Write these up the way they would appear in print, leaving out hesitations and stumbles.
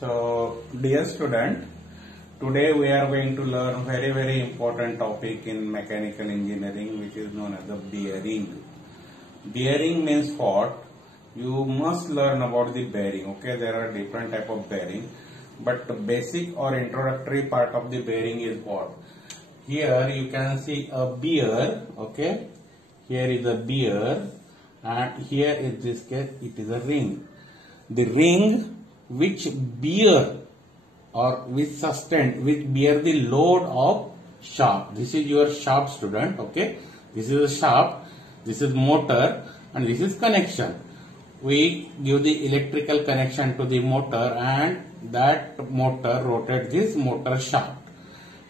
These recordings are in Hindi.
So, dear student, today we are going to learn very important topic in mechanical engineering, which is known as the bearing. Bearing means what? You must learn about the bearing. Okay, there are different type of bearing, but the basic or introductory part of the bearing is what? Here you can see a bear. Okay, here is a bear, and here in this case it is a ring. The ring which bear or which bear the load of shaft. This is your shaft, student. Okay, this is a shaft, this is motor, and this is connection. We give the electrical connection to the motor, and that motor rotates this motor shaft.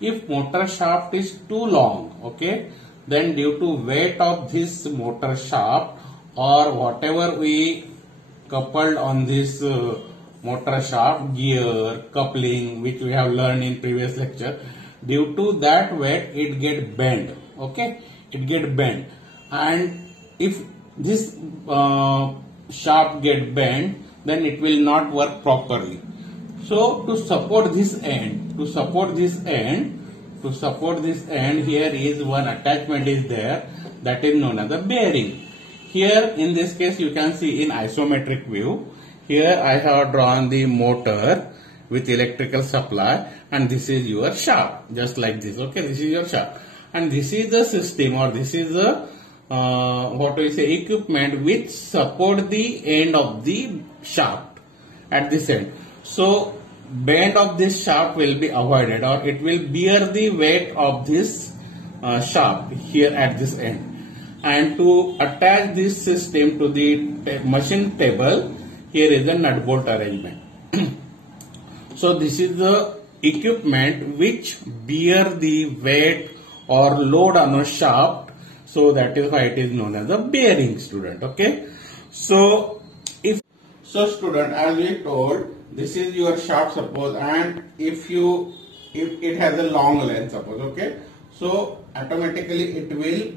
If motor shaft is too long, okay, then due to weight of this motor shaft or whatever we coupled on this motor shaft, gear, coupling, which we have learned in previous lecture, due to that weight it get bent. Okay, it get bent, and if this shaft get bent, then it will not work properly. So to support this end, here is one attachment is there, that is known as the bearing. Here in this case you can see in isometric view. Here I have drawn the motor with electrical supply, and this is your shaft, just like this. Okay, this is your shaft, and this is the system, or this is the equipment which support the end of the shaft at this end. So bend of this shaft will be avoided, or it will bear the weight of this shaft here at this end. And to attach this system to the machine table, here is a nut bolt arrangement. So this is the equipment which bear the weight or load on a shaft. So that is why it is known as a bearing, student. Okay. So student, as we told, this is your shaft, suppose, and if it has a long length, suppose. Okay. So automatically it will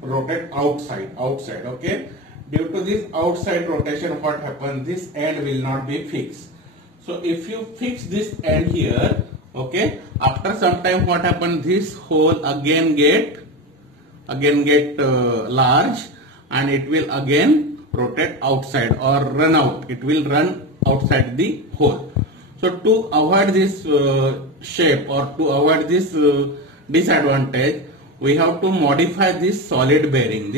rotate outside. Okay. Due to this outside rotation, what happens? This end will not be fixed. So if you fix this end here, okay, after some time what happens? This hole again get large, and it will again rotate outside or run out. It will run outside the hole. So to avoid this shape, or to avoid this disadvantage, we have to modify this solid bearing.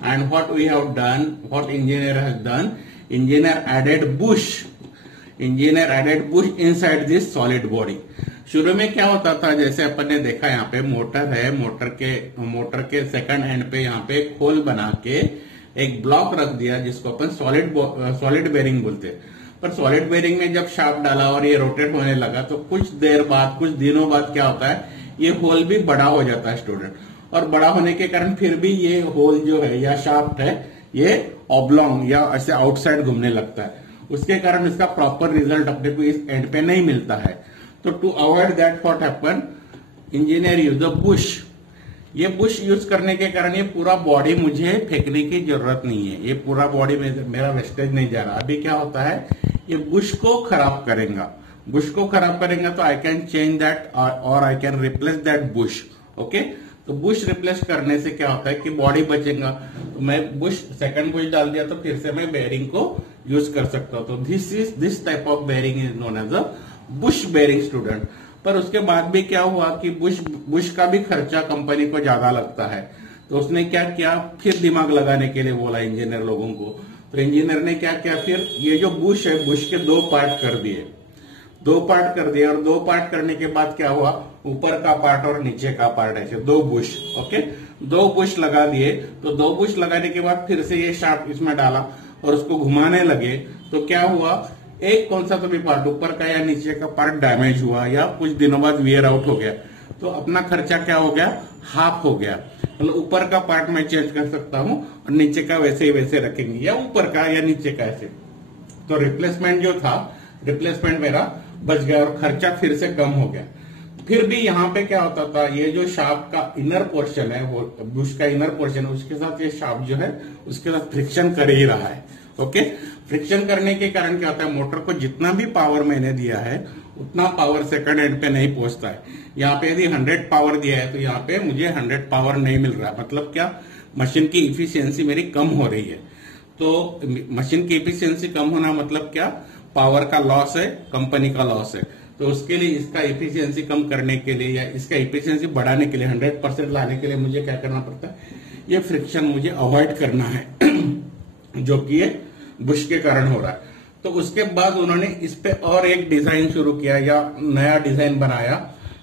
And what we have done, what engineer has done, engineer added bush inside this solid body. शुरू में क्या होता था, जैसे अपन ने देखा यहाँ पे मोटर है, मोटर के सेकंड एंड पे यहाँ पे एक होल बना के एक ब्लॉक रख दिया, जिसको अपन सॉलिड बेरिंग बोलते हैं. पर सॉलिड बेरिंग में जब शाफ्ट डाला और ये रोटेट होने लगा, तो कुछ दिनों बाद क्या होता है, ये होल भी बड़ा हो जाता है, स्टूडेंट. और बड़ा होने के कारण फिर भी ये होल जो है या शाफ्ट है, ये ऑब्लॉन्ग या ऐसे आउटसाइड घूमने लगता है. उसके कारण इसका प्रॉपर रिजल्ट अपने को इस एंड पे नहीं मिलता है. तो to avoid that what happen, engineer use the bush. ये बुश यूज करने के कारण ये पूरा बॉडी मुझे फेंकने की जरूरत नहीं है. ये पूरा बॉडी में मेरा वेस्टेज नहीं जा रहा. अभी क्या होता है, ये बुश को खराब करेगा तो आई कैन चेंज दैट और I can replace that Bush. Okay, तो बुश रिप्लेस करने से क्या होता है कि बॉडी बचेगा. तो मैं सेकंड बुश डाल दिया, तो फिर से मैं बेरिंग को यूज कर सकता हूं. तो this type of bearing is known as a bush bearing, student. पर उसके बाद भी क्या हुआ कि बुश का भी खर्चा कंपनी को ज्यादा लगता है. तो उसने क्या किया, फिर दिमाग लगाने के लिए बोला इंजीनियर लोगों को. तो इंजीनियर ने क्या किया, फिर ये जो बुश है, बुश के दो पार्ट कर दिए. और दो पार्ट करने के बाद क्या हुआ, ऊपर का पार्ट और नीचे का पार्ट, ऐसे दो बुश. ओके, दो बुश लगा दिए. तो दो बुश लगाने के बाद फिर से ये शाफ्ट इसमें डाला और उसको घुमाने लगे. तो क्या हुआ, एक कौन सा तो भी पार्ट, ऊपर का या नीचे का पार्ट डैमेज हुआ, या कुछ दिनों बाद वियर आउट हो गया. तो अपना खर्चा क्या हो गया, हाफ हो गया. मतलब ऊपर का पार्ट मैं चेंज कर सकता हूं और नीचे का वैसे ही वैसे रखेंगे, या ऊपर का या नीचे का ऐसे. तो रिप्लेसमेंट मेरा बच गया और खर्चा फिर से कम हो गया. फिर भी यहाँ पे क्या होता था, ये जो शाफ्ट का इनर पोर्शन है, वो बुश का इनर पोर्शन है, उसके साथ ये शाफ्ट जो है उसके साथ फ्रिक्शन कर ही रहा है. ओके, फ्रिक्शन करने के कारण क्या होता है, मोटर को जितना भी पावर मैंने दिया है उतना पावर सेकंड एंड पे नहीं पहुंचता है। यहाँ पे यदि 100 पावर दिया है तो यहाँ पे मुझे 100 पावर नहीं मिल रहा, मतलब क्या, मशीन की इफिशियंसी मेरी कम हो रही है। तो मशीन की इफिशियंसी कम होना मतलब क्या, पावर का लॉस है, कंपनी का लॉस है। तो उसके लिए इसका इफिशियंसी कम करने के लिए या इसका इफिशियंसी बढ़ाने के लिए 100% लाने के लिए मुझे क्या करना पड़ता है, ये फ्रिक्शन मुझे अवॉइड करना है जो कि ये बुश के कारण हो रहा है। तो उसके बाद उन्होंने इस पे और एक डिजाइन शुरू किया या नया डिजाइन बनाया,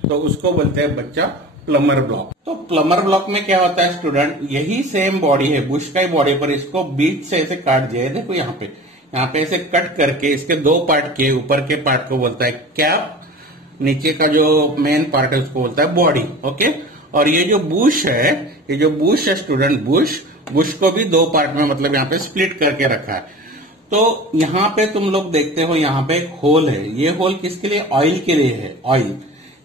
तो उसको बोलते हैं बच्चा प्लमर ब्लॉक। तो प्लमर ब्लॉक में क्या होता है स्टूडेंट, यही सेम बॉडी है, बुश का ही बॉडी, पर इसको बीच से ऐसे काट दिया है। देखो यहाँ पे ऐसे कट करके इसके दो पार्ट किए, ऊपर के पार्ट को बोलता है कैप, नीचे का जो मेन पार्ट है उसको बोलता है बॉडी। ओके, और ये जो बुश है स्टूडेंट, बुश को भी दो पार्ट में मतलब यहाँ पे स्प्लिट करके रखा है। तो यहाँ पे तुम लोग देखते हो यहाँ पे एक होल है, ये होल किसके लिए, ऑयल के लिए है, ऑयल।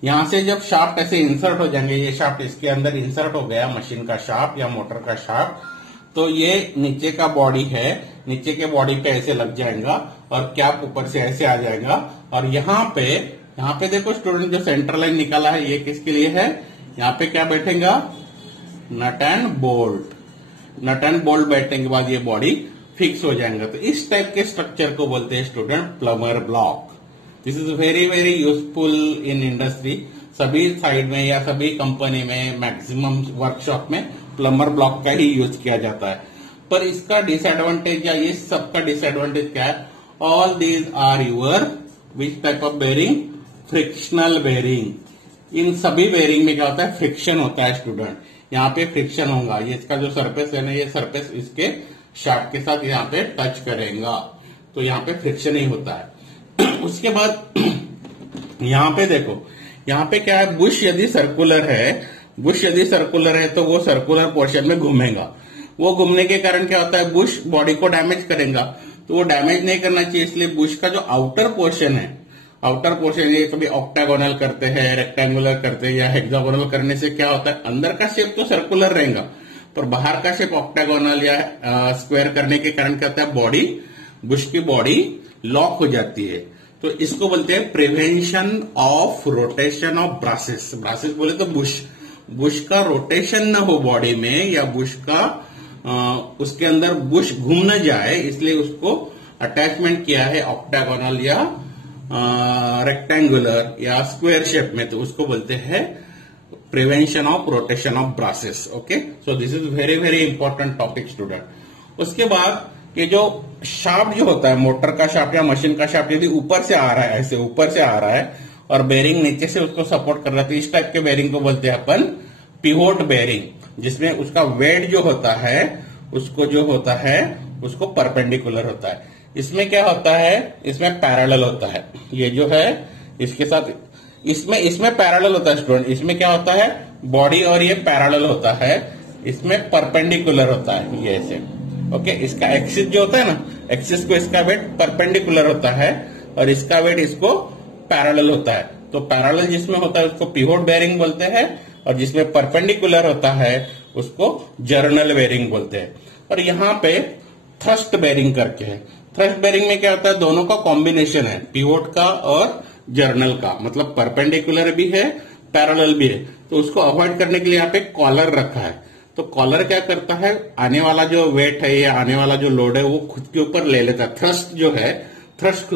यहाँ से जब शाफ्ट ऐसे इंसर्ट हो जाएंगे, ये शाफ्ट इसके अंदर इंसर्ट हो गया, मशीन का शाफ्ट या मोटर का शाफ्ट, तो ये नीचे का बॉडी है, नीचे के बॉडी पे ऐसे लग जाएगा और कैप ऊपर से ऐसे आ जाएगा। और यहाँ पे देखो स्टूडेंट, जो सेंटर लाइन निकाला है ये किसके लिए है, यहाँ पे क्या बैठेगा, nut and bolt. Nut and bolt बैठने के बाद ये बॉडी फिक्स हो जाएगा। तो इस टाइप के स्ट्रक्चर को बोलते हैं student plummer block. This is very very useful in industry. सभी साइड में या सभी कंपनी में मैक्सिमम वर्कशॉप में प्लमर ब्लॉक का ही यूज किया जाता है। पर इसका डिसएडवांटेज या ये सबका डिसएडवांटेज क्या है, all these are your which type of bearing, frictional bearing. इन सभी बेरिंग में क्या होता है, फ्रिक्शन होता है स्टूडेंट। यहाँ पे फ्रिक्शन होगा, ये इसका जो सरफेस है ना, ये सरफेस इसके शाफ्ट के साथ यहाँ पे टच करेगा, तो यहाँ पे फ्रिक्शन ही होता है। उसके बाद यहाँ पे देखो, यहाँ पे क्या है, बुश यदि सर्कुलर है तो वो सर्कुलर पोर्शन में घूमेगा। वो घूमने के कारण क्या होता है, बुश बॉडी को डैमेज करेगा, तो वो डैमेज नहीं करना चाहिए। इसलिए बुश का जो आउटर पोर्शन ये कभी ऑक्टागोनल करते हैं, रेक्टेंगुलर करते हैं या हेक्सागोनल करने से क्या होता है, अंदर का शेप तो सर्कुलर रहेगा पर बाहर का शेप ऑक्टागोनल या स्क्वायर करने के कारण क्या होता है, बुश की बॉडी लॉक हो जाती है। तो इसको बोलते हैं prevention of rotation of braces. Braces बोले तो बुश का रोटेशन न हो बॉडी में, या बुश का उसके अंदर बुश घूम न जाए, इसलिए उसको अटैचमेंट किया है ऑक्टागोनल या रेक्टेंगुलर या स्क्वायर शेप में। तो उसको बोलते हैं prevention of rotation of braces. Okay, so this is very very important topic student. उसके बाद ये जो शाफ्ट जो होता है, मोटर का शाफ्ट या मशीन का शाफ्ट, यदि ऊपर से आ रहा है, ऐसे ऊपर से आ रहा है और बेरिंग नीचे से उसको सपोर्ट कर रहा है, तो इस टाइप के बेरिंग को बोलते हैं अपन पिवोट बेरिंग, जिसमें उसका वेट जो होता है उसको परपेंडिकुलर होता है। इसमें क्या होता है, इसमें पैरेलल होता है, ये जो है इसके साथ इसमें पैरेलल होता है स्टूडेंट। इसमें क्या होता है, बॉडी और ये पैरेलल होता है, इसमें परपेंडिकुलर होता है ये ऐसे। ओके, इसका एक्सिस जो होता है ना, एक्सिस को इसका वेट परपेंडिकुलर होता है और इसका वेट इसको पैरेलल होता है। तो पैरेलल जिसमें होता है उसको पिवोट बेरिंग बोलते हैं और जिसमें परपेंडिकुलर होता है उसको जर्नल बेरिंग बोलते हैं। और यहाँ पे थ्रस्ट बेरिंग करके है। थ्रस्ट बेरिंग में क्या होता है, दोनों का कॉम्बिनेशन है, पिवोट का और जर्नल का, मतलब परपेंडिकुलर भी है पैरेलल भी है। तो उसको अवॉइड करने के लिए यहाँ पे कॉलर रखा है। तो कॉलर क्या करता है, आने वाला जो वेट है या आने वाला जो लोड है वो खुद के ऊपर ले लेता है। थ्रस्ट जो है, थ्रस्ट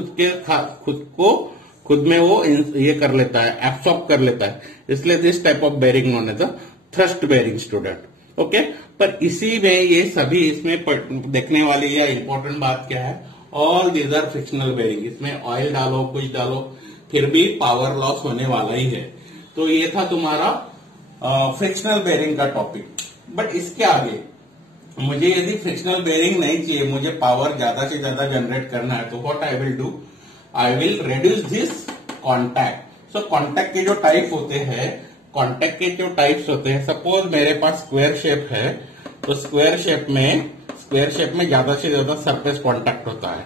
खुद में वो ये कर लेता है, एब्सॉर्ब कर लेता है। इसलिए this type of bearing known as the thrust bearing student. Okay, पर इसी में ये सभी इसमें देखने वाली या इंपॉर्टेंट बात क्या है, all these are frictional bearing. इसमें ऑयल डालो, कुछ डालो, फिर भी पावर लॉस होने वाला ही है। तो ये था तुम्हारा फ्रिक्शनल बेरिंग का टॉपिक। बट इसके आगे मुझे यदि फ्रिक्शनल बेरिंग नहीं चाहिए, मुझे पावर ज्यादा से ज्यादा जनरेट करना है, तो what I will do, I will reduce this contact. So contact के जो टाइप होते हैं, सपोज मेरे पास स्क्वायर शेप है, तो स्क्वायर शेप में ज्यादा से ज्यादा सरफेस कॉन्टैक्ट होता है।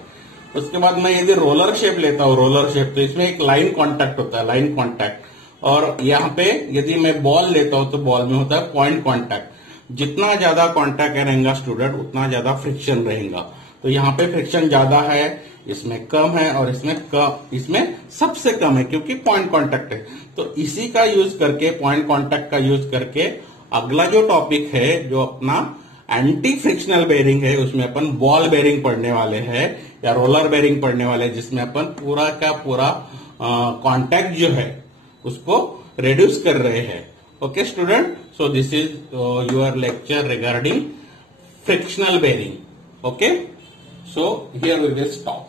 उसके बाद मैं यदि रोलर शेप लेता हूं, तो इसमें एक लाइन कॉन्टैक्ट होता है, लाइन कॉन्टैक्ट। और यहाँ पे यदि मैं बॉल लेता हूं तो बॉल में होता है पॉइंट कॉन्टैक्ट। जितना ज्यादा कॉन्टैक्ट रहेगा स्टूडेंट, उतना ज्यादा फ्रिक्शन रहेगा। तो यहाँ पे फ्रिक्शन ज्यादा है, इसमें कम है, और इसमें सबसे कम है क्योंकि पॉइंट कांटेक्ट है। तो इसी का यूज करके, पॉइंट कांटेक्ट का यूज करके अगला जो टॉपिक है जो अपना एंटी फ्रिक्शनल बेरिंग है, उसमें अपन बॉल बेरिंग पढ़ने वाले हैं या रोलर बेरिंग पढ़ने वाले हैं, जिसमें अपन पूरा का पूरा कांटेक्ट जो है उसको रिड्यूस कर रहे हैं। Okay student, so this is your lecture regarding frictional bearing. Okay, so here we will stop.